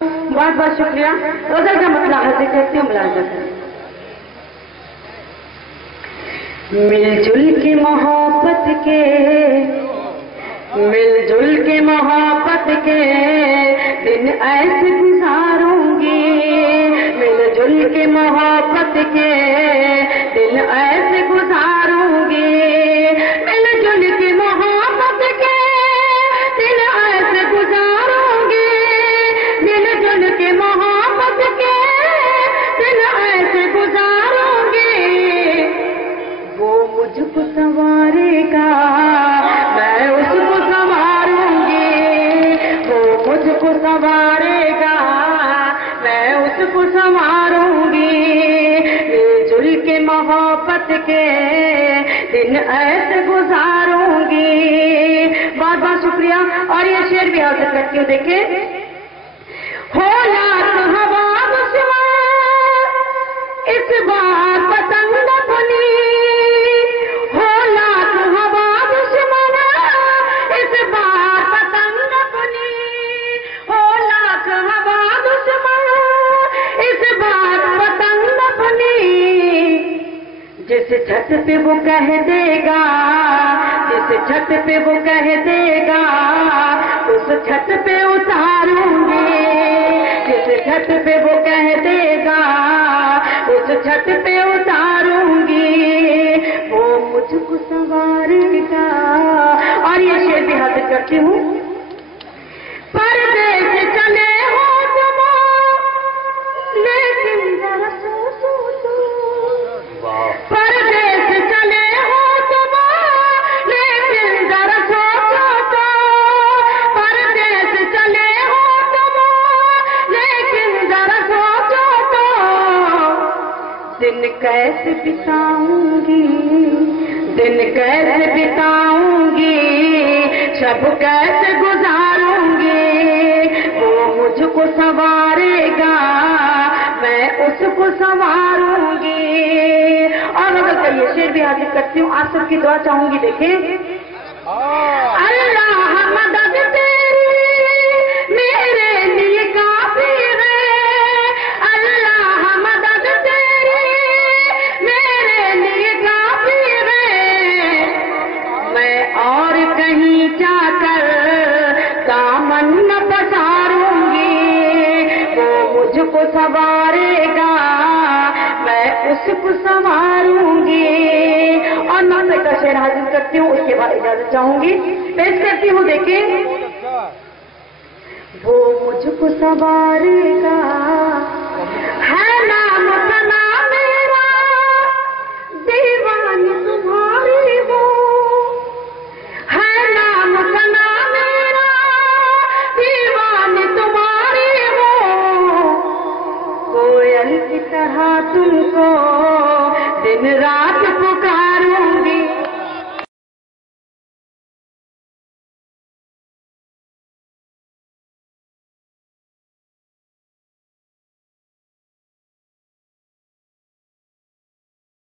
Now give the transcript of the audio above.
बहुत बहुत शुक्रिया। गजल का मतलब हाजिर करती हूँ, मुलाज़ा करें। मिलजुल के मोहब्बत के, मिलजुल के मोहब्बत के दिन ऐसे गुजारूंगी, मिलजुल के मोहब्बत के दिन ऐसे गुजारूंगी, मिलजुल के मोहब्बत के दिन ऐसे गुजारूंगी, मिलजुल के मोहब्बत के दिन ऐसे गुजारूंगी। वो मुझको संवारेगा, मैं उसको संवारूंगी, वो मुझको संवारेगा, मैं उसको संवारूंगी। मिलजुल के मोहब्बत के दिन ऐसे गुजारूंगी। बहुत बहुत शुक्रिया। और ये शेर भी हाजिर करती हूँ, देखे। हो लाख हवा दुश्मन इस बार पतंग बुनी, हो लाख हवा दुश्मन इस बार पतंग बुनी, हो लाख हवा दुश्मन इस बार पतंग बुनी। जिस छत पे वो कह देगा, जिस छत पे वो कह देगा, उस छत पे उतारूंगी, जिस छत पे वो कह देगा, उस छत पे उतारूंगी। वो मुझको संवारेगा। और ये शेर भी हाजिर करती हूँ। परदेस चले हो तुम, लेकिन जरा सोचो तो, परदेस चले हो तुम, लेकिन जरा सोचो तो, परदेस चले हो तुम, लेकिन जरा सोचो तो। दिन कैसे बिताऊंगी, दिन कैसे बिताऊंगी, शब कैसे गुजारूंगी। वो मुझको संवारेगा, मैं उसको संवारूंगी। और अगर कहिए शेर भी हाजिर करती हूँ, आप सबकी दुआ चाहूंगी, देखें। अल्लाह मदद तेरी मेरे लिए काफी है, अल्लाह मदद तेरी मेरे लिए काफी है। मैं और कहीं जाकर दामन न पसारूंगी, वो मुझको संवारेगा, मैं उसको संवारूंगी। और मैं का शेर हाजिर करती हूँ, उसके बाद इजाजत चाहूंगी, पेश करती हूँ, देखिए। वो मुझको संवारेगा, है नाम सना मेरा, दीवानी तुम्हारी वो, है नाम सना मेरा, दीवानी तुम्हारी वो। कोयल की तरह तुमको दिन रात